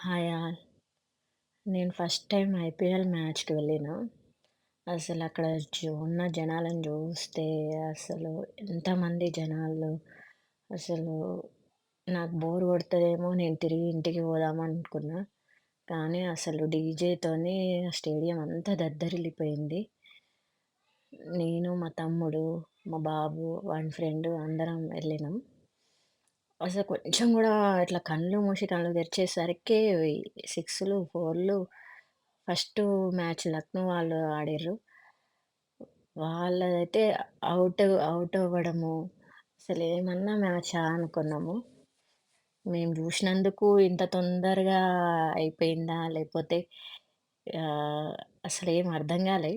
Hi all. నేను first time IPL మ్యాచ్‌కి వెళ్ళినా. అసలక్కడ ఉన్న జనాలను జూస్తే అసలు ఎంతమంది జనాలు. అసలు నాకు బోర్ కొడతదేమో నేను తిరిగి ఇంటికి పోదామనుకున్నా. కానీ అసలు డీజేతోని స్టేడియం అంతా దద్దరిల్లిపోయింది. నేను, మా తమ్ముడు, మా బాబు, వాని ఫ్రెండ్ అందరం వెళ్ళినాం. అసలు కొంచెం గూడా ఇట్లా కళ్ళు మూసి కళ్ళు తెరిచేసరికి 6లు, 4లు. ఫస్టు మ్యాచ్ లక్నో వాళ్ళు ఆడిర్రు. వాళ్ళదైతే ఔట్ అవ్వడము, అసలేమన్నా మ్యాచా అనుకున్నాము. మేము జూషినందుకు ఇంత తొందరగా అయిపోయిందా? లేపోతే ఆహ్, అసలేం అర్థం గాలే.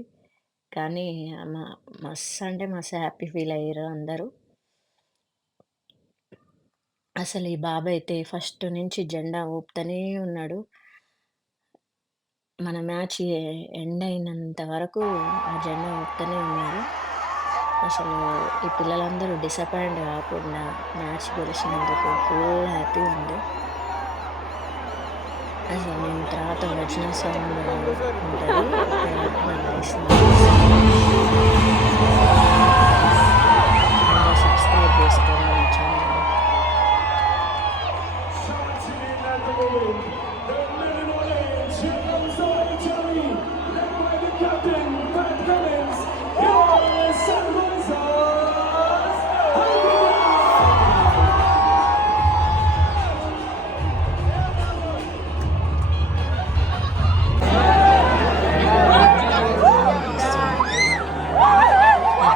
కానీ మ మస్సంటే మస్తు హ్యాపీ ఫీల్ అయ్యిర్రు అందరూ. అసలు ఈ బాబైతే ఫస్ట్ నుంచి జెండా ఊపుతనే ఉన్నాడు. మన మ్యాచ్ ఎండ్ అయినంత వరకు ఆ జెండా ఊపుతనే ఉన్నాడు. అసలు ఈ పిల్లలందరూ డిసప్పాయింట్ గాకుండా మ్యాచ్ గెలిచినందుకు ఫుల్ హ్యాపీ ఉంది. అసలు నేను తర్వాత ఒరిజినల్ సాంగ్ ఉంటది. అప్పటి వరకు నాకు అందరూ సబ్స్క్రైబ్ జేసుకోండి నా ఛానల్‌ని.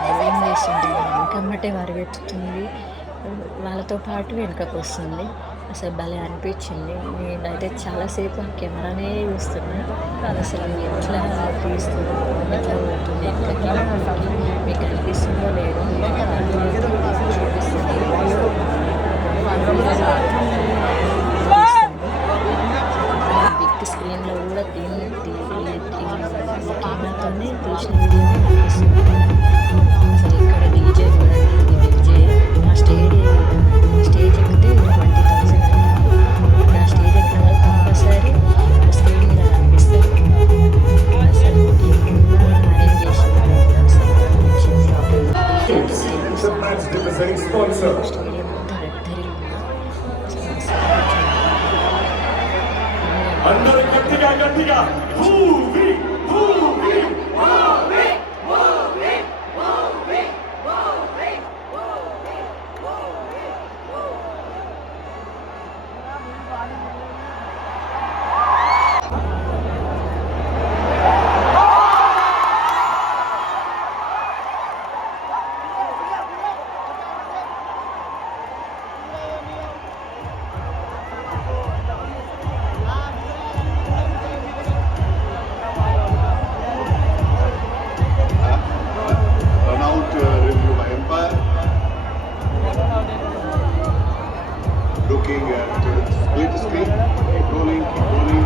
బౌలింగ్ చేస్తుంటే వెనకమ్మటే పరిగెత్తుతుంది. వాళ్ళతో పాటు వెనకకొస్తుంది. అసలు భలే అనిపించింది. నేనైతే చాలా సేపు ఆ కెమెరానే చూస్తున్నా. అసలు ఎట్లా తీస్తుందో, ఎట్లా పోతుంది వెనకకి, ముందుకి మీకు కనిపిస్తుందో లేదో చూపిస్తుంది. బిగ్ స్క్రీన్‌లో కూడా దీన్ని కెమెరాతోనే తీసిన వీడియోనే కనిపిస్తుంది. అసలు ఇక్కడ డీజే చూడండి. ఇది డీజే స్టేజ్ ఎక్కితే 20,000 అంట. ఇప్పుడు ఆ స్టేజ్ ఎక్కిన వాళ్ళు కంపల్సరీ స్క్రీన్ మీద కనిపిస్తారు. అసలు ఏమన్నా అరేంజ్ చేసిండ్రో అసలు నచ్చింది. డీజేతో తెలుగు సాంగ్ స్టేడియం అంతా దద్దరిల్లింది. అసలు మస్తు అందరూ గట్టిగా గట్టిగా movie movie Run-out review by Empire. Looking at split screen, keep rolling, keep rolling.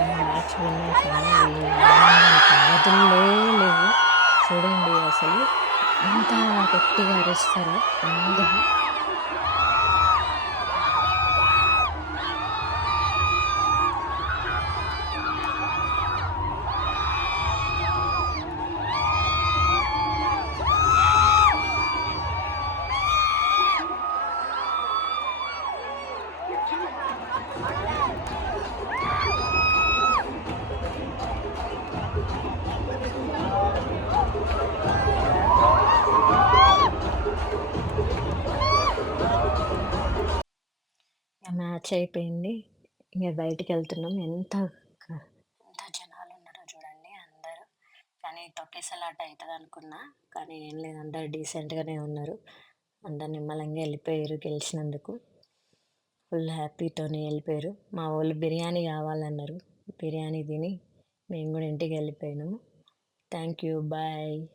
Match win అయిపోయింది. ఆనందానికి లేవు. చూడండి అసలు ఎంత గట్టిగా అరుస్తారో అందరూ. ఇక మ్యాచ్ అయిపోయింది. ఇంక బయటికెళ్తున్నాం. ఎంత జనాలున్నారో చూడండి అందరూ. కానీ తొక్కిసలాట అయితదనుకున్నా. కానీ ఏం లేదు, అందరూ డీసెంట్‌గానే ఉన్నారు. అందరు నిమ్మలంగా ఎళ్ళిపోయారు గెలిచినందుకు. ఫుల్ హ్యాపీతోని ఎళ్ళిపోయారు. మా వోళ్ళు బిర్యానీ కావాలన్నారు. బిర్యానీ తిని మేము గూడా ఇంటికెళ్ళిపోయినాము. Thank you. బాయ్.